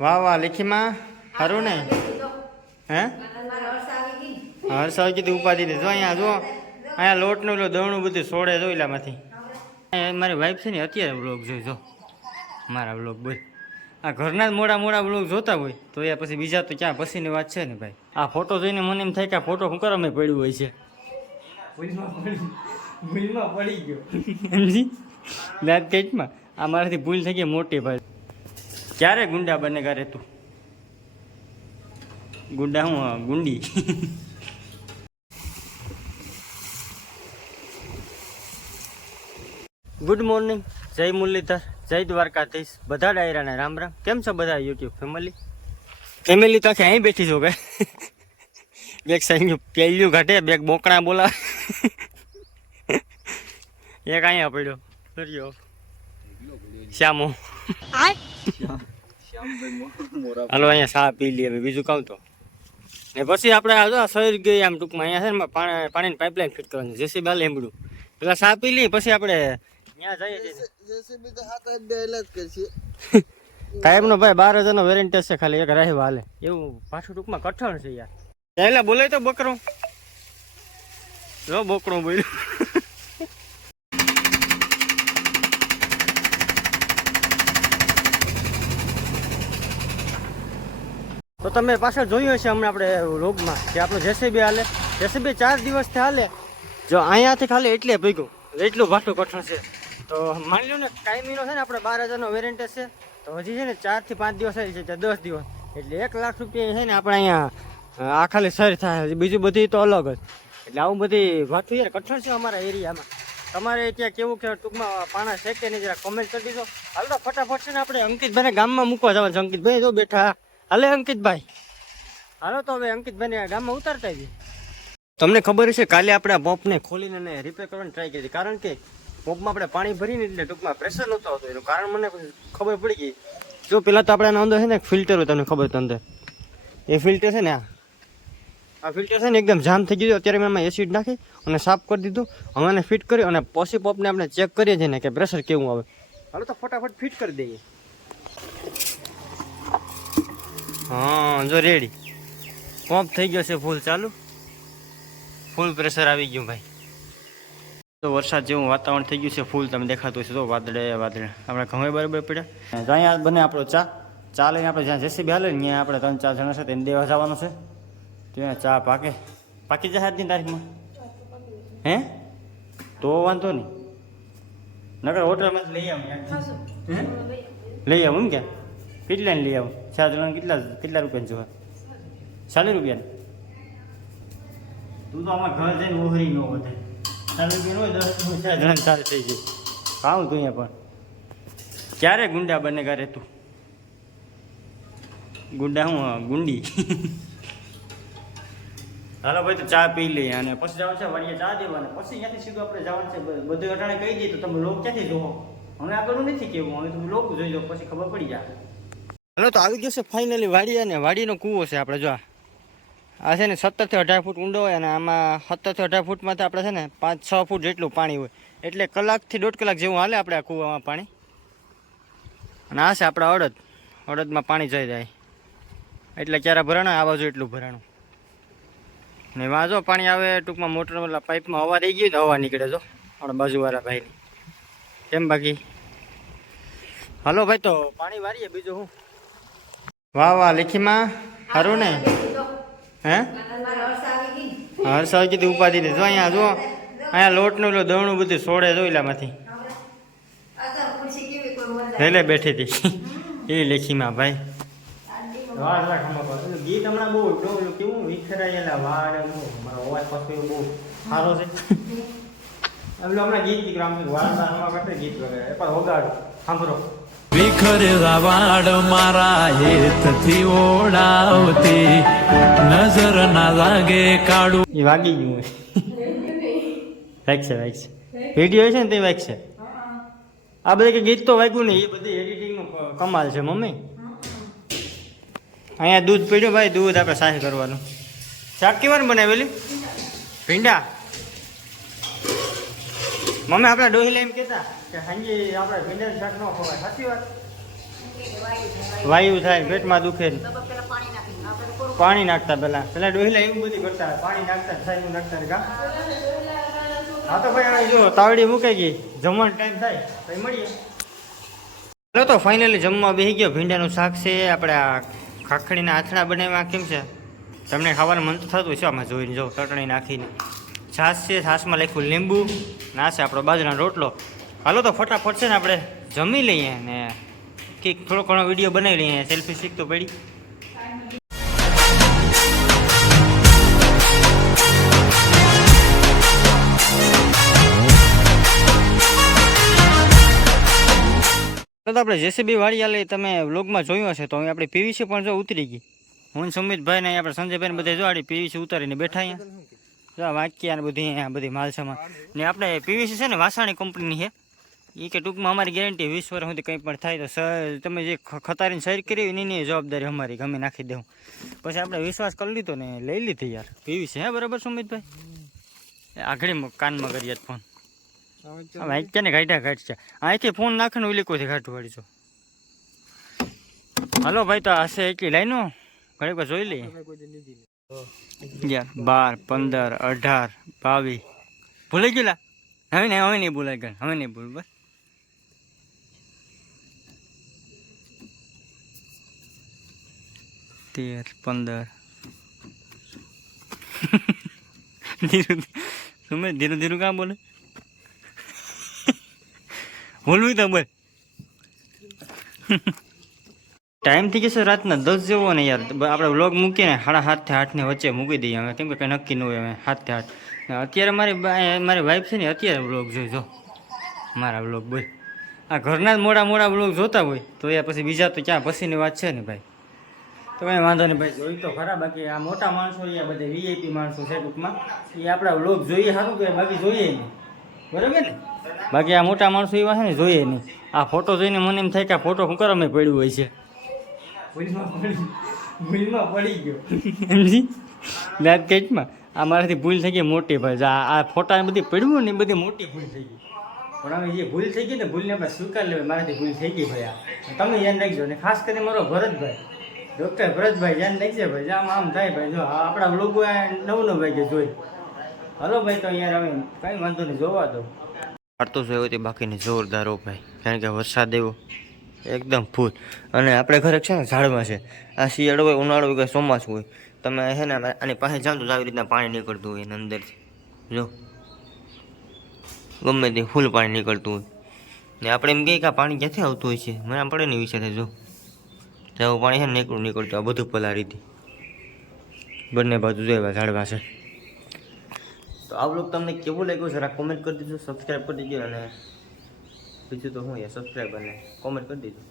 વાહ વાહ લીખીમાં? સારું ને? હે? હર્ષ આવી કીધું ઉપાધિ દે જો અહીંયા જો અહીંયા લોટનું પેલું દવણું બધું સોડે જો એલામાંથી મારી વાઈફ છે ને અત્યારે બ્લોગ જોઈ જો. મારા બ્લોગ બોલ. આ ઘરના જ મોડા મોડા બ્લોગ જોતા હોય તો એ પછી બીજા તો ક્યાં પછીની વાત છે ને ભાઈ. આ ફોટો જોઈને મને એમ થાય કે આ ફોટો શું કરવા મેં પડ્યું હોય છે. ભૂલમાં પડી ગયો. દાંત કેટમાં આ મારાથી ભૂલ થઈ ગઈ મોટી ભાઈ. ક્યારે ગુંડા બને કરે તું? ગુંડા હું ગુંડી? ગુડ મોર્નિંગ જય મુરલીધર જય દ્વારકાધીશ. બધા ડાયરાને રામ રામ. કેમ છો બધા યુટ્યુબ ફેમિલી? ફેમિલી તો અહીં બેઠી છો કે? બેગ સાઈડ પેલ્યું ઘટે બેગ બોકણા બોલા. એક અહીંયા પડ્યો. સર્યો શ્યામો. હાલો અહીંયા ચા પી લઈએ. બીજું કહું તો. ને પછી આપણે આ જો ગઈ આમ ટૂંકમાં. અહીંયા છે ને પાણી પાણીની પાઇપલાઇન ફિટ કરવાની. જેસી બાલ એમડું. પેલા ચા પી લઈએ પછી આપણે ત્યાં. જઈએ જેસીબી તો હાથ જ કરશે. કાયમનો ભાઈ બાર હજારનો વેરેન્ટી છે ખાલી. એક રાહી હાલે એવું પાછું ટૂંકમાં કઠણ છે યાર. પહેલા બોલાય તો બકરો. જો બકરો બોલ્યો. તો તમે પાછળ જોયું હશે હમણાં આપણે રોગમાં કે આપણું જેસીબી હાલે. જેસીબી ચાર દિવસથી હાલે. જો અહીંયાથી ખાલી એટલે ભેગું. એટલું ભાટું કઠણ છે. તો માની લો ને ટાઈમિંગનો છે ને આપણે બાર હજારનો વેરેન્ટી છે તો હજી છે ને ચારથી પાંચ દિવસ આવી છે, દસ દિવસ. એટલે એક લાખ રૂપિયા છે ને આપણે અહીંયા, આ ખાલી સર થાય બીજું બધી તો અલગ જ. એટલે આવું બધી વાતું યાર કઠણ છે અમારા એરિયામાં. તમારે ત્યાં કેવું કે ટૂંકમાં પાણા છે કે નહીં, જરા કોમેન્ટ કરી દીધો. હાલ તો ફટાફટ છે ને આપણે અંકિતભાઈને ગામમાં મૂકવા જવાનું છે. અંકિતભાઈ જો બેઠા. હાલે અંકિતભાઈ. હાલો તો હવે અંકિતભાઈને ગામમાં ઉતારતા જઈએ તમને ખબર છે કાલે આપણે આ પંપને ખોલીને અને રિપેર કરવાની ટ્રાય કરી કારણ કે પંપમાં આપણે પાણી ભરીને એટલે ટૂંકમાં પ્રેશર નહોતું આવતું એનું. કારણ મને ખબર પડી ગઈ. જો પેલા તો આપણે એના અંદર છે ને ફિલ્ટર હોય તમને ખબર અંદર. એ ફિલ્ટર છે ને આ. આ ફિલ્ટર છે ને એકદમ જામ થઈ ગયું અત્યારે મેં એમાં એસિડ નાખી અને સાફ કરી દીધું. હવે એને ફિટ કર્યું અને પોસી પંપને આપણે ચેક કરીએ છીએ ને કે પ્રેશર કેવું આવે. હવે તો ફટાફટ ફિટ કરી દઈએ. હા જો રેડી પંપ થઈ ગયો છે ફૂલ ચાલુ? ફૂલ પ્રેશર આવી ગયું ભાઈ. તો વરસાદ જેવું વાતાવરણ થઈ ગયું છે ફૂલ તમે દેખાતું હશે. તો વાદળે વાદળે. આપણે ઘઉં બરાબર પડ્યા. અહીંયા બને આપણો ચા. ચા લઈને આપણે જ્યાં જેસી હાલે ને ત્યાં આપણે ત્રણ ચાર જણા છે તેને દેવા જવાનું છે. ત્યાં ચા પાકે. પાકી જશે આજની તારીખમાં? હે? તો વાંધો નહીં. નકર હોટલમાં જ લઈ આવું. હે લઈ આવું એમ કે? કેટલા લઈ આવું? ચાર જણા કેટલા કેટલા રૂપિયા જોવા? ચાલીસ રૂપિયાની? તું તો આમાં ઘર જઈને ઓહરી ન વધે. ચાલીસ રૂપિયા હોય દસ ચાર જણા. ચાર થઈ જાય ખાવું તું અહીંયા પણ. ક્યારે ગુંડા બને ઘરે તું? ગુંડા હું ગુંડી? હાલો ભાઈ તો ચા પી લઈએ અને પછી જવાનું છે વાડીએ ચા દેવાના. પછી ત્યાંથી સીધું આપણે જવાનું છે. બધું અટાણે કહી દઈએ તો તમે લોક ક્યાંથી જોવો? હવે આગળ નથી કેવું હવે તમે લોક જોઈ જાઓ પછી ખબર પડી જાય. હાલો તો આવી ગયો છે ફાઇનલી વાડી અને વાડીનો કૂવો છે આપણે જો આ. છે ને સત્તરથી અઢાર ફૂટ ઊંડો હોય અને આમાં સત્તરથી અઢાર ફૂટમાં તો આપણે છે ને પાંચ છ ફૂટ જેટલું પાણી હોય. એટલે કલાકથી દોઢ કલાક જેવું હાલે આપણે આ કૂવામાં પાણી. અને આ છે આપણા અડદ. અડદમાં પાણી જઈ જાય. એટલે ક્યારે ભરાણું, આ બાજુ એટલું ભરાણું. ને એમાં પાણી આવે, ટૂંકમાં મોટર પાઇપમાં હવા રહી ગઈ તો હવા નીકળે જો. આપણા બાજુવાળા ભાઈની. કેમ બાકી? હાલો ભાઈ, તો પાણી વારીએ, બીજું હું? વાહ વાહ લેખીમાં? સારું ને? હે હર્ષ આવી કીધું ઉપાધિ ને જો અહીંયા જો અહીંયા લોટનું પેલું દવણું બધું સોડે જો એલામાંથી. રેલે બેઠી હતી. એ લેખીમાં ભાઈ. વાળ રાખ હમણાં પર. પેલું ગીત હમણાં બહુ કેવું વિખરાયેલા વાળ. મારો અવાજ પાછો એવો બહુ સારો છે. પેલું હમણાં ગીત આમ વાળ હમણાં ગીત વગેરે પણ વગાડો. સાંભળો. વિખરેલા વાડ મારા હેતથી ઓળાવતી નજર ના લાગે કાળું. એ વાગી ગયું વાગશે વાગશે વીડિયો છે ને તે વાગશે આ બધે કે ગીત તો વાગ્યું નહીં, એ બધી એડિટિંગનો કમાલ છે, મમ્મી. અહીંયા દૂધ પીડ્યું, ભાઈ, દૂધ આપણે સાહી કરવાનું. શાક કેવાનું બનાવેલી ભીંડા. મમ્મી, આપણે ડોહીલા એમ કહેતા કે સાંજે આપણે ભીંડા શાક ન ખવાય. સાચી વાત? વાયુ થાય, પેટમાં દુખે પાણી નાખતા પેલા પેલા ડોહીલા એવું બધું કરતા પાણી નાખતા સાહેબ નાખતા કા? હા તો ભાઈ હવે જો તાવડી મૂકે ગઈ. જમવાનો ટાઈમ થાય. પછી મળીએ. ચાલો તો ફાઇનલી જમવા બેસી ગયો. ભીંડાનું શાક છે. આપણે આ ખાખડીના આથડા બનાવ્યા. કેમ છે? તમને ખાવાનું મન તો થતું છે આમાં જોઈને જો, ચટણી નાખીને. છાશ છે છાશમાં લખ્યું, લીંબુ ના છે આપણો બાજરાનો રોટલો. હાલો તો ફટાફટ છે ને આપણે જમી લઈએ ને કંઈક થોડો ઘણો વીડિયો બનાવી લઈએ, સેલ્ફી શીખતો પડી. આપણે જેસીબી વાળી આલે તમે વ્લોગમાં જોયું હશે, તો અહીં આપણે પીવીસી પણ જો ઉતરી ગઈ. હું સુમિતભાઈ ને આપણે સંજયભાઈ ને બધા જો પીવીસી ઉતારીને બેઠા અહીંયા. જો આ વાંક્યા ને બધી બધી માલ સામાન ને આપણે પીવીસી છે ને વાસાણી કંપનીની છે. એ કે ટૂંકમાં અમારી ગેરંટી વીસ સુધી કંઈ પણ થાય તો તમે જે ખતારીને સર કરી એની જવાબદારી અમારી ગમે નાખી દેવું. પછી આપણે વિશ્વાસ કરી લીધો ને લઈ લીધી યાર. પીવીસી હે બરાબર સુમિતભાઈ? આગળ કાનમાં કરીએ ફોન હવે ક્યાં ને ગાઈડા ઘાટ છે. અહીંથી ફોન નાખીને ઓલી કોઈથી ઘાટું વાળી છો હલો ભાઈ, તો હશે એટલી લાઈનો. ઘણી વાર જોઈ લઈએ. અગિયાર, બાર, પંદર, અઢાર, બાવીસ. ભૂલી ગયેલા? હવે નહીં હવે નહીં ભૂલાઈ ગયા હવે નહીં ભૂલ, બસ. તેર, પંદર. ધીરું સુમે ધીરું ધીરું કામ બોલે? બોલવું તો બોલ ટાઈમ થઈ જશે રાતના દસ જેવો ને યાર. આપણે વ્લોગ મૂકીને સાડા હાથથી આઠની વચ્ચે મૂકી દઈએ અમે. કેમ કે કંઈ નક્કી ન હોય અમે સાતથી આઠ. અત્યારે મારી મારી વાઈફ છે ને અત્યારે વ્લોગ જોઈ, જો. મારા વ્લોગ બોલ. આ ઘરના જ મોડા મોડા વ્લોગ જોતા હોય, તો એ પછી બીજા તો ક્યાં પછીની વાત છે ને ભાઈ. તો કંઈ વાંધો નહીં ભાઈ, જોઈ તો ખરા. બાકી આ મોટા માણસો એ બધા વીઆઈપી માણસો છે ટૂંકમાં. એ આપણા વ્લોગ જોઈએ સારું કે બાકી જોઈએ નહીં? બરાબર ને? બાકી આ મોટા માણસો એવા છે ને, જોઈએ નહીં. આ ફોટો જોઈને મને એમ થાય કે આ ફોટો શું કરવા પડ્યું હોય છે. ભૂલમાં પડી ભૂલમાં પડી ગયો. સમજી દાંત કેચમાં આ મારાથી ભૂલ થઈ ગઈ મોટી ભાઈ આ આ ફોટા બધી પડ્યું ને એ બધી મોટી ભૂલ થઈ ગઈ. પણ હવે જે ભૂલ થઈ ગઈ ને ભૂલને આપણે સ્વીકાર લેવાય. મારાથી ભૂલ થઈ ગઈ ભાઈ આ. તમે ધ્યાન રાખજો. ને ખાસ કરીને મારો ભરતભાઈ. ડૉક્ટર ભરતભાઈ ધ્યાન રાખજે ભાઈ. આમ આમ થાય ભાઈ. જો આ આપણા લોકો નવ નવ વાગે જોઈ. હલો ભાઈ તો યાર હવે કઈ વાંધો નહીં જોવા દો. વાર્તો જોયો તે બાકીની જોરદાર હો ભાઈ. કારણ કે વરસાદ એવો એકદમ ફૂલ. અને આપણે ઘરે છે ને ઝાડમાં છે. આ શિયાળો હોય, ઉનાળો હોય કે ચોમાસું હોય, તમે છે ને આની પાસે જાઓ તો આવી રીતના પાણી નીકળતું હોય એની અંદરથી. જો. ગમે તે ફૂલ પાણી નીકળતું હોય. ને આપણે એમ કહીએ કે આ પાણી ક્યાંથી આવતું હોય છે? મને આમ પડે ને વિચારે જો. ત્યાં પાણી છે ને નીકળું, નીકળતું આ બધું પલારીથી બંને બાજુ એવા ઝાડવા છે. તો આ બ્લોગ તમને કેવું લાગ્યું જરા કોમેન્ટ કરી દીધું સબસ્ક્રાઈબ કરી દીધું અને બીજું તો હું એ સબસ્ક્રાઈબ અને કોમેન્ટ કરી દીધું.